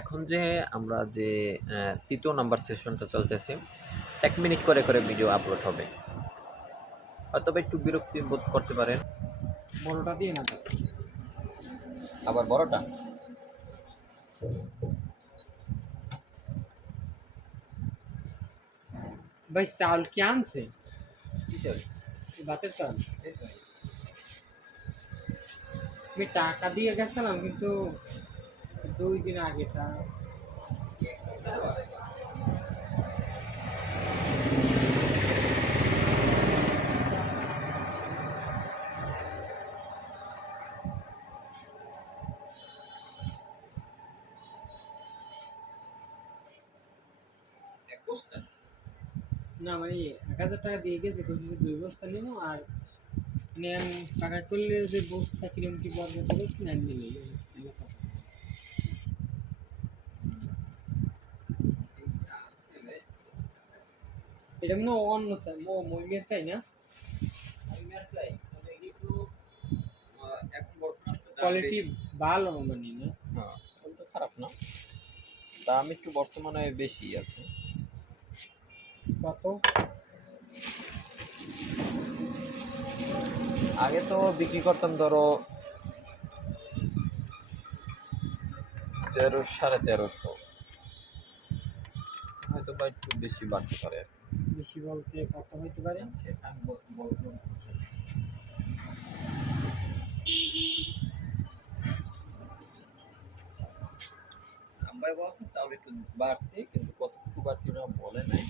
এখন যে আমরা যে তৃতীয় নাম্বার সেশনটা চলতেছে এক মিনিট করে করে ভিডিও আপলোড হবে। হয়তো একটু বিরক্তি বোধ করতে পারেন। বড়টা দিয়ে না আবার বড়টা? ভাই চাউল কি আনছে? ভাতের চাল। আমি টাকা দিয়ে গেছিলাম কিন্তু দুই দিন আগে তা। না মানে এক হাজার টাকা দিয়ে গেছে বলছি দুই বস্তা নিবো আর নেন টাকা করলে যে বস্তা কিরম কি বর্গ করে নেন নিলে এটা মনে অন্য মহিমের তাই না কোয়ালিটি ভালো মানে না হ্যাঁ চাউলটা খারাপ না দাম একটু বর্তমানে বেশি আছে। কত আগে তো বিক্রি করতাম ধরো তেরো সাড়ে তেরোশো। হয়তো বা একটু বেশি বাড়তে পারে আর কি। বেশি বলতে কত হইতে পারে আব্বাই বলছে, চাউল একটু বাড়তি, কিন্তু কতটুকু বাড়তি ওরা বলে নাই।